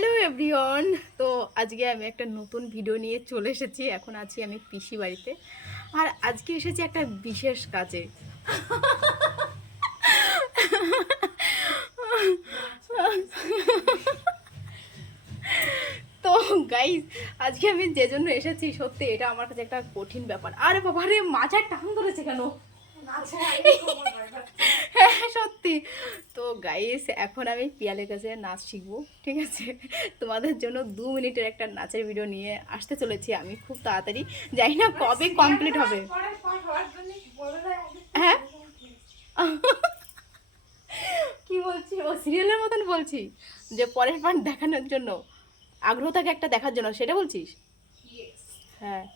Hello everyone. তো আজকে আমি একটা নতুন ভিডিও নিয়ে চলে এসেছি। এখন আছি আমি পিসি বাড়িতে, আর আজকে এসেছি একটা বিশেষ কাজে। তো গাইস, আজকে আমি যে জন্য এসেছি, সত্যি এটা আমার কাছে একটা কঠিন ব্যাপার। আরে বাবা রে, মাথায় টান ধরেছে কেন? হ্যাঁ সত্যি। তো গাইস, এখন আমি পিয়ালের কাছে নাচ শিখবো, ঠিক আছে? তোমাদের জন্য 2 মিনিটের একটা নাচের ভিডিও নিয়ে আসতে চলেছি আমি খুব তাড়াতাড়ি। জানি না কবে কমপ্লিট হবে। হ্যাঁ কি বলছি, ও সিরিয়ালের মতন বলছি যে পরের পার্ট দেখানোর জন্য আগ্রহ থাকে একটা দেখার জন্য, সেটা বলছিস? হ্যাঁ।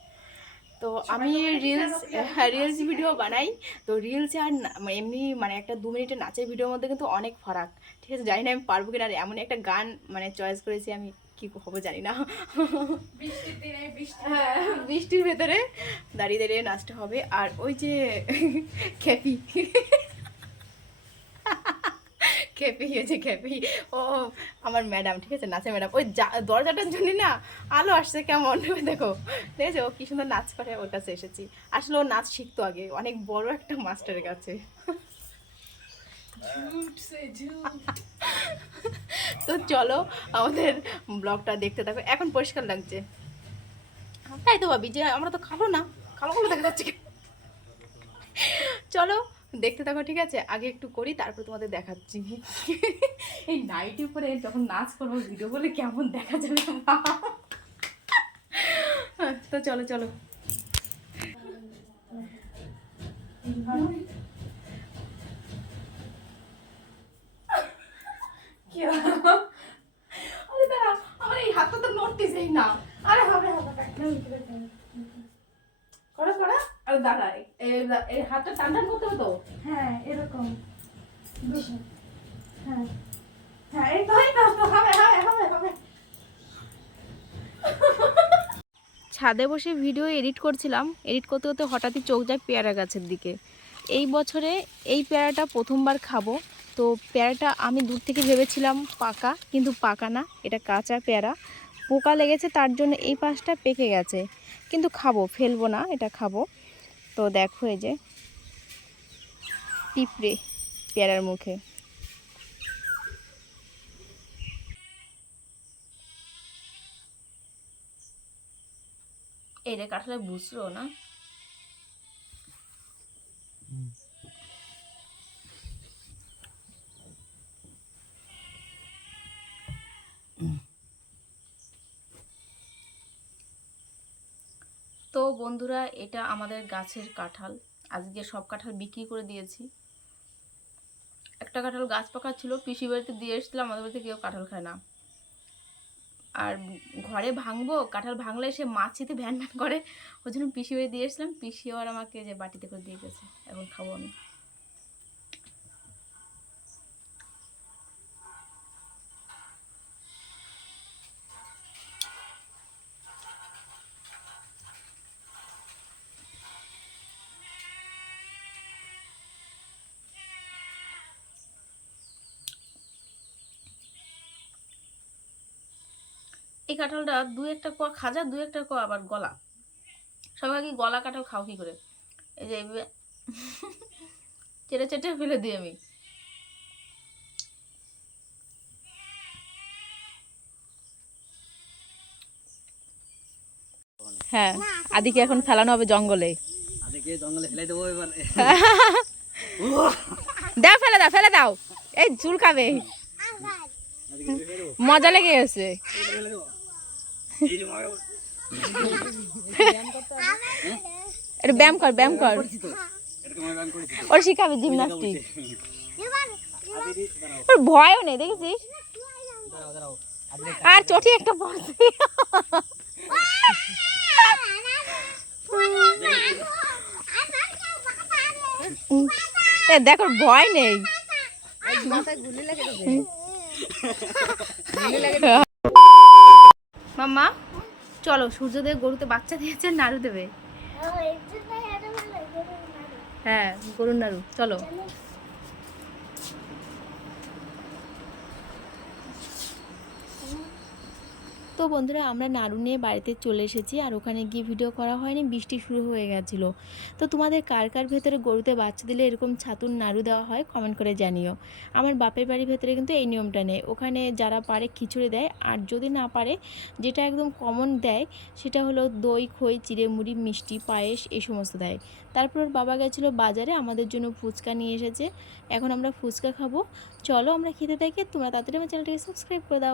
তো আমি রিলস ভিডিও বানাই। তো রিলসে আর এমনি মানে একটা 2 মিনিটের নাচের ভিডিওর মধ্যে কিন্তু অনেক ফারাক, ঠিক আছে? জানি না আমি পারবো কিনা। আর এমন একটা গান মানে চয়েস করেছি আমি, কি হবে জানি না। হ্যাঁ, বৃষ্টির ভেতরে দাঁড়িয়ে দাঁড়িয়ে নাচতে হবে। আর ওই যে খেপি, খেপি হয়েছে খেপি, ও আমার ম্যাডাম, ঠিক আছে? নাচে ম্যাডাম। ওই দরজাটার জন্য না আলো আসছে কেমন, দেখো, ঠিক আছে? ও কি সুন্দর নাচ করে, ওর কাছে এসেছি। আসলে ও নাচ শিখতো আগে অনেক বড় একটা মাস্টারের কাছে। তো চলো আমাদের ব্লগটা দেখতে থাকো। এখন পরিষ্কার লাগছে, তাই তো ভাবি যে আমরা তো খাবো না, খালো খালো দেখা যাচ্ছে। চলো দেখতে থাকো, ঠিক আছে? আগে একটু করি, তারপর তোমাদের দেখাচ্ছি। এই নাইটি পরে যখন নাচ করবো ভিডিও বলে কেমন দেখা যাবে। তো চলো চলো। আরে দাঁড়া, আমার এই হাতটা তো নড়তেছেই না। আরে হবে হবে, করো করো। আরে দাঁড়া, এই হাতটা টান টান করতে হবে তো। হ্যাঁ এরকম হ্যাঁ হ্যাঁ এই তো হবে হবে হবে হবে। ছাদে বসে ভিডিও এডিট করছিলাম, এডিট করতে করতে হঠাৎই চোখ যায় পেয়ারা গাছের দিকে। এই বছরে এই পেয়ারাটা প্রথমবার খাবো। তো পেয়ারাটা আমি দূর থেকে ভেবেছিলাম পাকা, কিন্তু পাকা না, এটা কাঁচা পেয়ারা। পোকা লেগেছে তার জন্য এই পাশটা পেকে গেছে, কিন্তু খাবো, ফেলবো না, এটা খাবো। তো দেখো এই যে পিঁপড়ে পেয়ারার মুখে। এই রে কাঁঠালে বুঝলো না। তো বন্ধুরা, এটা আমাদের গাছের কাঁঠাল। আজকে সব কাঁঠাল বিক্রি করে দিয়েছি। একটা কাঁঠাল গাছ পাকা ছিল, পিসি বাড়িতে দিয়ে এসেছিলাম, আমাদের বাড়িতে কেউ কাঁঠাল খায় না। আর ঘরে ভাঙবো, কাঁঠাল ভাঙলে সে মাছিতে ভ্যান ভ্যান করে, ওই জন্য পিসি বাড়ি দিয়ে এসেছিলাম। পিসিও আর আমাকে যে বাটিতে করে দিয়ে গেছে, এখন খাবো আমি। এই কাঁঠালটা দু একটা কোয়া খাজা, দু একটা কোয়া আবার গলা। সবাই কি গলা কাঁঠাল খাও কি করে? এই যে এইভাবে চেটে চেটে ফেলে দিই আমি। হ্যাঁ, আদিকে এখন ফেলানো হবে জঙ্গলে। আদিকে জঙ্গলে ফেলে দেবো এবার। দাও, ফেলে দাও, ফেলে দাও, এই চুল খাবে, মজা লেগে গেছে। এটা ব্যায়াম কর, ব্যায়াম কর, ওর শিখাবে জিমনাস্টিক। ওর ভয়ও নেই, দেখেছিস? আর চটি একটা পড়ছে। দেখো ভয় নেই। মাম্মা চলো, সূর্যদেব গরুতে বাচ্চা দিয়েছে, নাড়ু দেবে। হ্যাঁ, গরুর নাড়ু, চলো। তো বন্ধুরা আমরা নাড়ু নিয়ে বাড়িতে চলে এসেছি, আর ওখানে গিয়ে ভিডিও করা হয়নি, বৃষ্টি শুরু হয়ে গেছিলো। তো তোমাদের কার কার ভেতরে গরুতে বাচ্চা দিলে এরকম ছাতুর নাড়ু দেওয়া হয় কমেন্ট করে জানিও। আমার বাপের বাড়ির ভেতরে কিন্তু এই নিয়মটা নেই, ওখানে যারা পারে খিচুড়ি দেয়, আর যদি না পারে যেটা একদম কমন দেয় সেটা হলো দই, খই, চিড়ে মুড়ি, মিষ্টি, পায়েস এই সমস্ত দেয়। তারপর ওর বাবা গেছিলো বাজারে, আমাদের জন্য ফুচকা নিয়ে এসেছে। এখন আমরা ফুচকা খাবো, চলো আমরা খেতে থাকি। তোমরা তাড়াতাড়ি আমার চ্যানেলটাকে সাবস্ক্রাইব করে দাও।